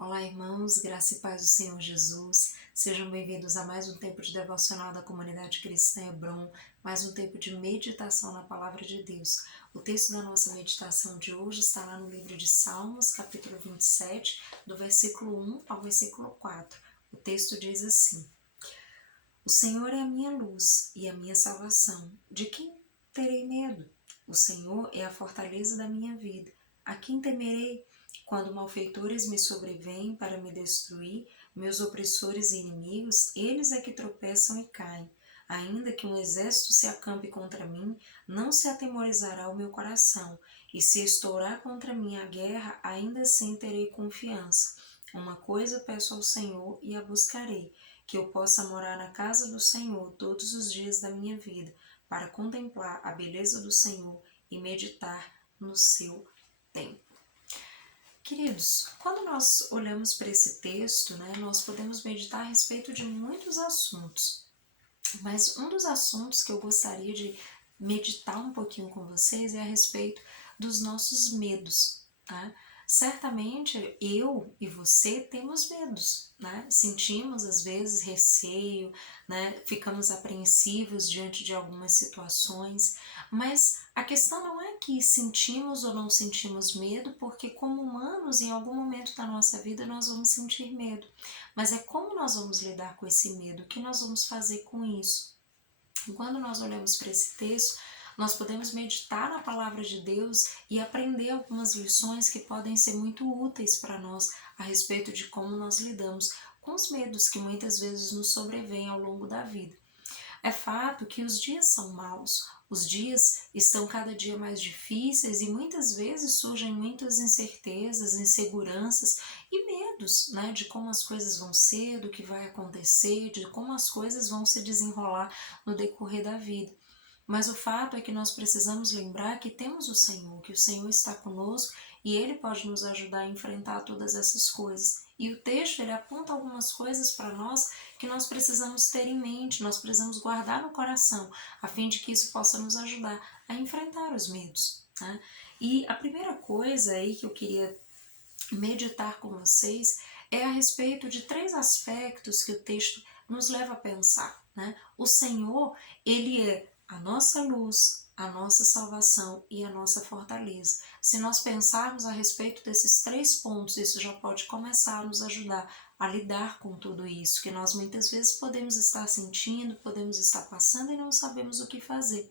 Olá, irmãos, graça e paz do Senhor Jesus. Sejam bem-vindos a mais um tempo de devocional da comunidade cristã Hebron, mais um tempo de meditação na palavra de Deus. O texto da nossa meditação de hoje está lá no livro de Salmos, capítulo 27, do versículo 1 ao versículo 4. O texto diz assim: O Senhor é a minha luz e a minha salvação. De quem terei medo? O Senhor é a fortaleza da minha vida. A quem temerei? Quando malfeitores me sobrevêm para me destruir, meus opressores e inimigos, eles é que tropeçam e caem. Ainda que um exército se acampe contra mim, não se atemorizará o meu coração, e se estourar contra mim a guerra, ainda assim terei confiança. Uma coisa peço ao Senhor e a buscarei, que eu possa morar na casa do Senhor todos os dias da minha vida, para contemplar a beleza do Senhor e meditar no seu templo. Queridos, quando nós olhamos para esse texto, nós podemos meditar a respeito de muitos assuntos, mas um dos assuntos que eu gostaria de meditar um pouquinho com vocês é a respeito dos nossos medos, tá? Certamente eu e você temos medos, Sentimos às vezes receio, Ficamos apreensivos diante de algumas situações, mas a questão não é que sentimos ou não sentimos medo, porque como humanos em algum momento da nossa vida nós vamos sentir medo, mas é como nós vamos lidar com esse medo, o que nós vamos fazer com isso. E quando nós olhamos para esse texto, nós podemos meditar na palavra de Deus e aprender algumas lições que podem ser muito úteis para nós a respeito de como nós lidamos com os medos que muitas vezes nos sobrevêm ao longo da vida. É fato que os dias são maus, os dias estão cada dia mais difíceis e muitas vezes surgem muitas incertezas, inseguranças e medos, de como as coisas vão ser, do que vai acontecer, de como as coisas vão se desenrolar no decorrer da vida. Mas o fato é que nós precisamos lembrar que temos o Senhor, que o Senhor está conosco e Ele pode nos ajudar a enfrentar todas essas coisas. E o texto ele aponta algumas coisas para nós que nós precisamos ter em mente, nós precisamos guardar no coração, a fim de que isso possa nos ajudar a enfrentar os medos. E a primeira coisa aí que eu queria meditar com vocês é a respeito de 3 aspectos que o texto nos leva a pensar. O Senhor, Ele é a nossa luz, a nossa salvação e a nossa fortaleza. Se nós pensarmos a respeito desses 3 pontos, isso já pode começar a nos ajudar a lidar com tudo isso, que nós muitas vezes podemos estar sentindo, podemos estar passando e não sabemos o que fazer.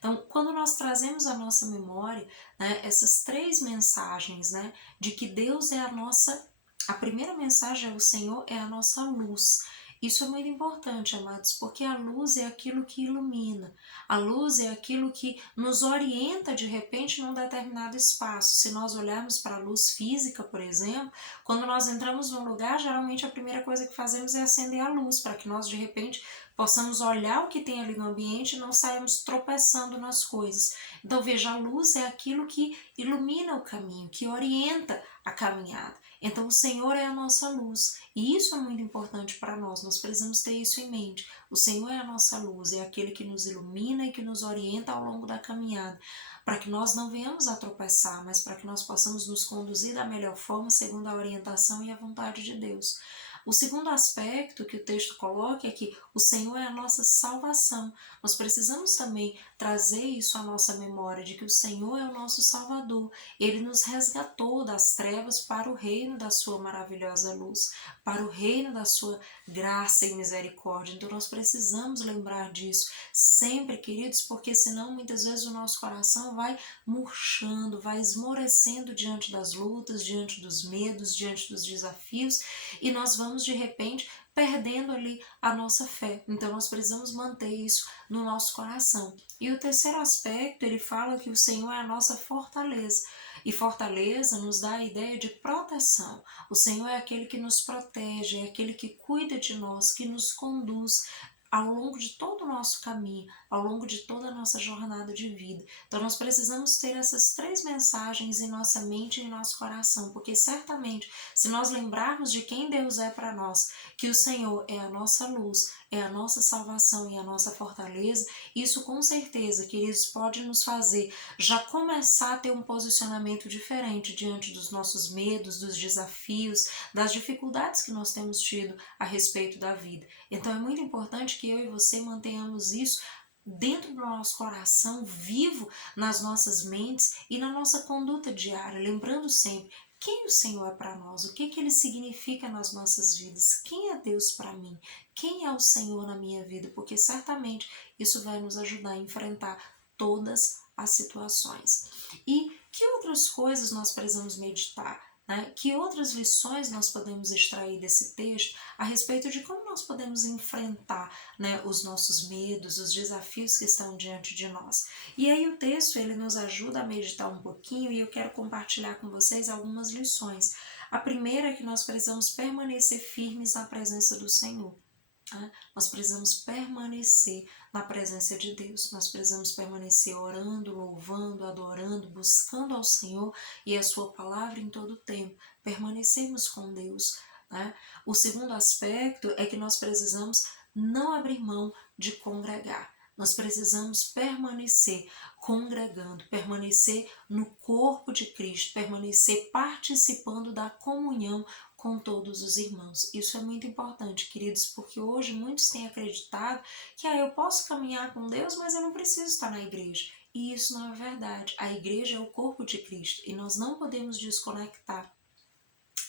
Então, quando nós trazemos à nossa memória essas 3 mensagens, de que Deus é a primeira mensagem é o Senhor é a nossa luz. Isso é muito importante, amados, porque a luz é aquilo que ilumina, a luz é aquilo que nos orienta de repente num determinado espaço. Se nós olharmos para a luz física, por exemplo, quando nós entramos num lugar, geralmente a primeira coisa que fazemos é acender a luz, para que nós de repente possamos olhar o que tem ali no ambiente e não saímos tropeçando nas coisas. Então veja, a luz é aquilo que ilumina o caminho, que orienta a caminhada. Então o Senhor é a nossa luz e isso é muito importante para nós, nós precisamos ter isso em mente. O Senhor é a nossa luz, é aquele que nos ilumina e que nos orienta ao longo da caminhada, para que nós não venhamos a tropeçar, mas para que nós possamos nos conduzir da melhor forma segundo a orientação e a vontade de Deus. O segundo aspecto que o texto coloca é que o Senhor é a nossa salvação. Nós precisamos também trazer isso à nossa memória, de que o Senhor é o nosso Salvador. Ele nos resgatou das trevas para o reino da sua maravilhosa luz, para o reino da sua graça e misericórdia. Então nós precisamos lembrar disso sempre, queridos, porque senão muitas vezes o nosso coração vai murchando, vai esmorecendo diante das lutas, diante dos medos, diante dos desafios, e nós vamos de repente perdendo ali a nossa fé. Então nós precisamos manter isso no nosso coração. E o terceiro aspecto, ele fala que o Senhor é a nossa fortaleza. E fortaleza nos dá a ideia de proteção. O Senhor é aquele que nos protege, é aquele que cuida de nós, que nos conduz ao longo de todo o nosso caminho, ao longo de toda a nossa jornada de vida. Então nós precisamos ter essas 3 mensagens em nossa mente e em nosso coração, porque certamente, se nós lembrarmos de quem Deus é para nós, que o Senhor é a nossa luz, é a nossa salvação e a nossa fortaleza, isso com certeza, queridos, pode nos fazer já começar a ter um posicionamento diferente diante dos nossos medos, dos desafios, das dificuldades que nós temos tido a respeito da vida. Então é muito importante que eu e você mantenhamos isso dentro do nosso coração, vivo nas nossas mentes e na nossa conduta diária, lembrando sempre quem o Senhor é para nós, o que Ele significa nas nossas vidas, quem é Deus para mim, quem é o Senhor na minha vida, porque certamente isso vai nos ajudar a enfrentar todas as situações. E que outras coisas nós precisamos meditar? Né? Que outras lições nós podemos extrair desse texto a respeito de como nós podemos enfrentar, né, os nossos medos, os desafios que estão diante de nós? E aí o texto ele nos ajuda a meditar um pouquinho e eu quero compartilhar com vocês algumas lições. A primeira é que nós precisamos permanecer firmes na presença do Senhor. Nós precisamos permanecer na presença de Deus, nós precisamos permanecer orando, louvando, adorando, buscando ao Senhor e a sua palavra em todo o tempo, permanecermos com Deus. Né? O segundo aspecto é que nós precisamos não abrir mão de congregar. Nós precisamos permanecer congregando, permanecer no corpo de Cristo, permanecer participando da comunhão com todos os irmãos. Isso é muito importante, queridos, porque hoje muitos têm acreditado que eu posso caminhar com Deus, mas eu não preciso estar na igreja. E isso não é verdade. A igreja é o corpo de Cristo e nós não podemos desconectar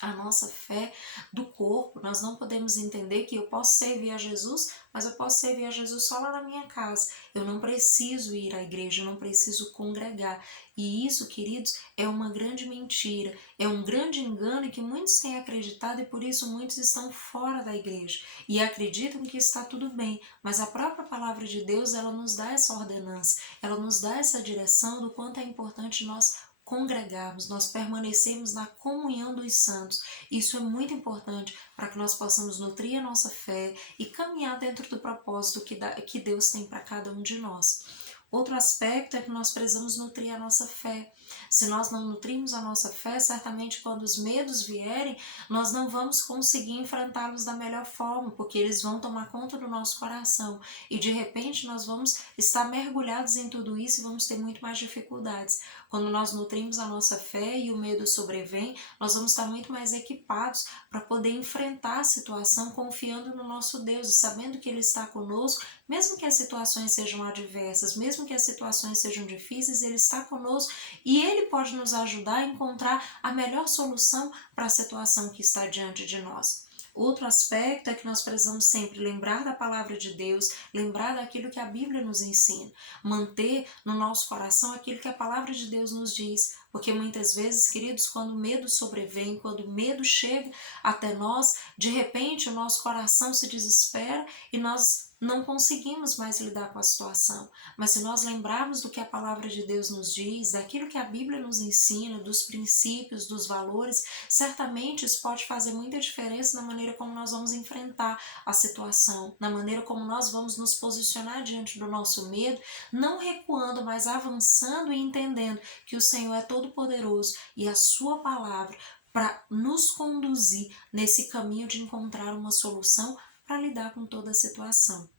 a nossa fé do corpo. Nós não podemos entender que eu posso servir a Jesus, mas eu posso servir a Jesus só lá na minha casa. Eu não preciso ir à igreja, eu não preciso congregar. E isso, queridos, é uma grande mentira, é um grande engano que muitos têm acreditado e por isso muitos estão fora da igreja e acreditam que está tudo bem, mas a própria palavra de Deus, ela nos dá essa ordenança, ela nos dá essa direção do quanto é importante nós congregarmos, nós permanecemos na comunhão dos santos. Isso é muito importante para que nós possamos nutrir a nossa fé e caminhar dentro do propósito que Deus tem para cada um de nós. Outro aspecto é que nós precisamos nutrir a nossa fé. Se nós não nutrirmos a nossa fé, certamente quando os medos vierem, nós não vamos conseguir enfrentá-los da melhor forma, porque eles vão tomar conta do nosso coração. E de repente nós vamos estar mergulhados em tudo isso e vamos ter muito mais dificuldades. Quando nós nutrimos a nossa fé e o medo sobrevém, nós vamos estar muito mais equipados para poder enfrentar a situação confiando no nosso Deus e sabendo que Ele está conosco, mesmo que as situações sejam adversas, mesmo que as situações sejam difíceis, Ele está conosco e Ele pode nos ajudar a encontrar a melhor solução para a situação que está diante de nós. Outro aspecto é que nós precisamos sempre lembrar da palavra de Deus, lembrar daquilo que a Bíblia nos ensina, manter no nosso coração aquilo que a palavra de Deus nos diz, porque muitas vezes, queridos, quando o medo sobrevém, quando o medo chega até nós, de repente o nosso coração se desespera e nós não conseguimos mais lidar com a situação. Mas se nós lembrarmos do que a palavra de Deus nos diz, daquilo que a Bíblia nos ensina, dos princípios, dos valores, certamente isso pode fazer muita diferença na maneira como nós vamos enfrentar a situação, na maneira como nós vamos nos posicionar diante do nosso medo, não recuando, mas avançando e entendendo que o Senhor é todo-poderoso e a sua palavra para nos conduzir nesse caminho de encontrar uma solução para lidar com toda a situação.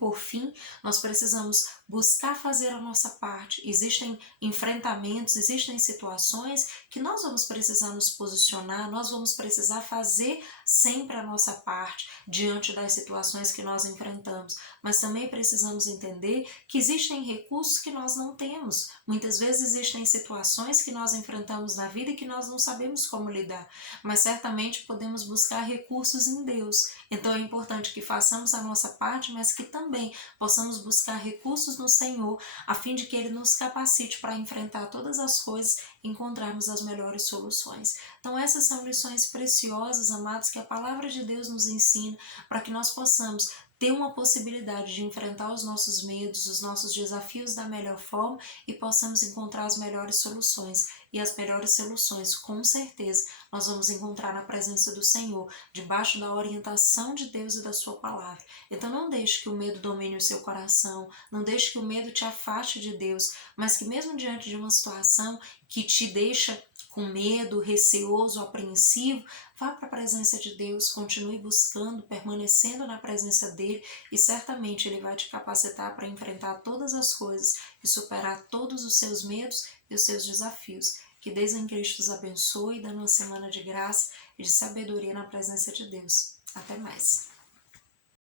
Por fim, nós precisamos buscar fazer a nossa parte. Existem enfrentamentos, existem situações que nós vamos precisar nos posicionar, nós vamos precisar fazer sempre a nossa parte diante das situações que nós enfrentamos. Mas também precisamos entender que existem recursos que nós não temos. Muitas vezes existem situações que nós enfrentamos na vida e que nós não sabemos como lidar. Mas certamente podemos buscar recursos em Deus. Então é importante que façamos a nossa parte, mas que também possamos buscar recursos no Senhor, a fim de que Ele nos capacite para enfrentar todas as coisas e encontrarmos as melhores soluções. Então essas são lições preciosas, amados, que a palavra de Deus nos ensina para que nós possamos ter uma possibilidade de enfrentar os nossos medos, os nossos desafios da melhor forma e possamos encontrar as melhores soluções. E as melhores soluções, com certeza, nós vamos encontrar na presença do Senhor, debaixo da orientação de Deus e da sua palavra. Então não deixe que o medo domine o seu coração, não deixe que o medo te afaste de Deus, mas que mesmo diante de uma situação que te deixa com medo, receoso, apreensivo, vá para a presença de Deus, continue buscando, permanecendo na presença dele e certamente ele vai te capacitar para enfrentar todas as coisas e superar todos os seus medos e os seus desafios. Que Deus em Cristo os abençoe, dando uma semana de graça e de sabedoria na presença de Deus. Até mais.